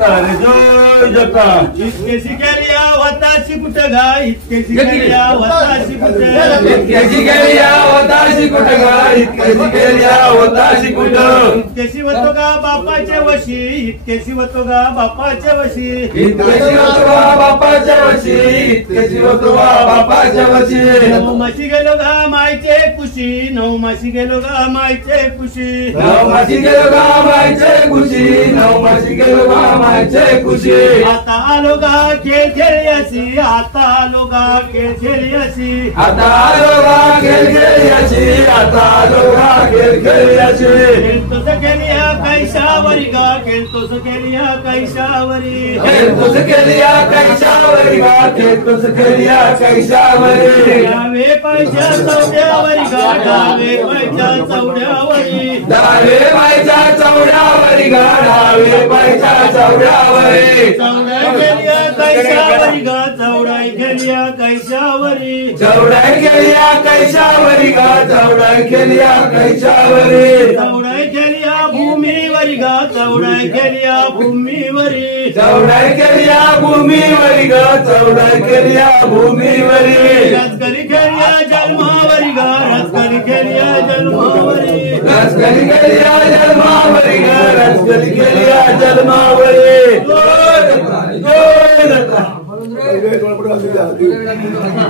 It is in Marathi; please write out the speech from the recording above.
जता रे जय जता इतकेशी गेल्या वताशी कुठं गा इतकेशी गेल्या वताशी कुठं इतकेशी गेल्या वताशी कुठं गा इतकेशी गेल्या वताशी कुठं इतकेशी होतो गा बापाच्या वशी इतकेशी होतो गा बापाच्या वशी इतकेशी होतो गा बापाच्या वशी इतकेशी होतो गा बापाच्या वशी नवमाशी गेलो गा मायचे कुशी नवमाशी गेलो गा मायचे कुशी नवमाशी गेलो गा मायचे खुशी नवमाशी गेलो गा मायचे खुशी आता आलो गा खेळ खेळयासी आता आलो गा खेळ खेळयासी आता आलो गा खेळ खेळयाची आता आलो गा खेळ खेळयाची खेळतोस केलिया कैशावरी गा खेळतोस केलिया कैशावरी खेळतोस केलिया कैशावरी गा खेळतोस केलिया कैशावरी डावे पायच्या चौड्यावरी गा डावे पायच्या चौड्यावरी डावे पायच्या चौड्यावरी गा डावे पायच्या चौड्यावरी चौडाई केलिया कैशावरी गा चौडाई केलिया कैशावरी चौडाई केलिया कैशावरी गा चौडाई केलिया कैशावरी चौडाई केलिया भूमीवरी गा चौडाई केलिया भूमीवरी चौडाई केलिया भूमीवरी गा चौडाई केलिया भूमीवरी रसकरी केलिया जन्मावरी गा रसकरी केलिया जन्मावरी रसकरी केलिया जन्मावरी गा रसकरी केलिया जन्मावरी जय दत्ता जय दत्ता